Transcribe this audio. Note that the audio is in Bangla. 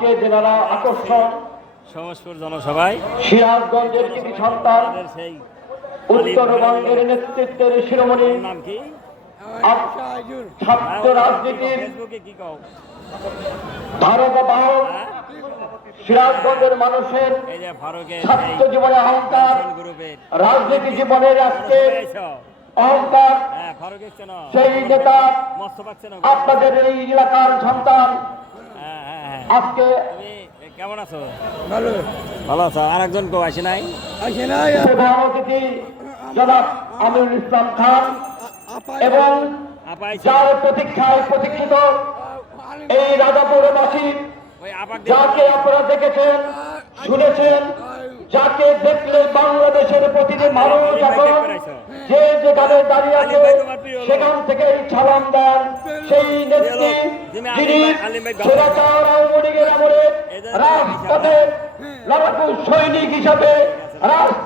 আজকে জেলারা আকর্ষণ সমাজপুর জনসভায় সিরাজগঞ্জের কৃতি সন্তান আমাদের সেই উত্তরবঙ্গের নেতৃত্বের শিরোমণি নাম কি ছাত্র রাজনীতির ফেসবুকে কি কও ধারক বাহক হ্যাঁ? সিরাজগঞ্জের মানুষের এই যে ফারুকের ছাত্র জীবনের অহংকার গ্রুপের রাজনীতি জীবনের আজকে অহংকার হ্যাঁ ফারুক এসছেন সেই নেতা মস্ত পাচ্ছেন আপনাদের এই এলাকার সন্তান হ্যাঁ হ্যাঁ হ্যাঁ আজকে তুমি কেমন আছো ভালো ভালো আছো আর একজন কেউ আসে নাই আসে নাই প্রধান অতিথি জনাব আমিরুল ইসলাম খান এবং আপা আইছে যার প্রতীক্ষায় প্রতীক্ষিত এই রাজাপুরবাসী ওই আপাক যাকে আপনারা দেখেছেন শুনেছেন যাকে দেখলে বাংলাদেশের প্রতিটি মানুষ এখন যে যেখানে দাঁড়িয়ে আছে সেখান থেকে সালাম দেন সেই নেত্রী যিনি স্বৈরাচার আওয়ামী লীগের আমলে রাজপথে লড়াকু সৈনিক হিসাবে রাজপথ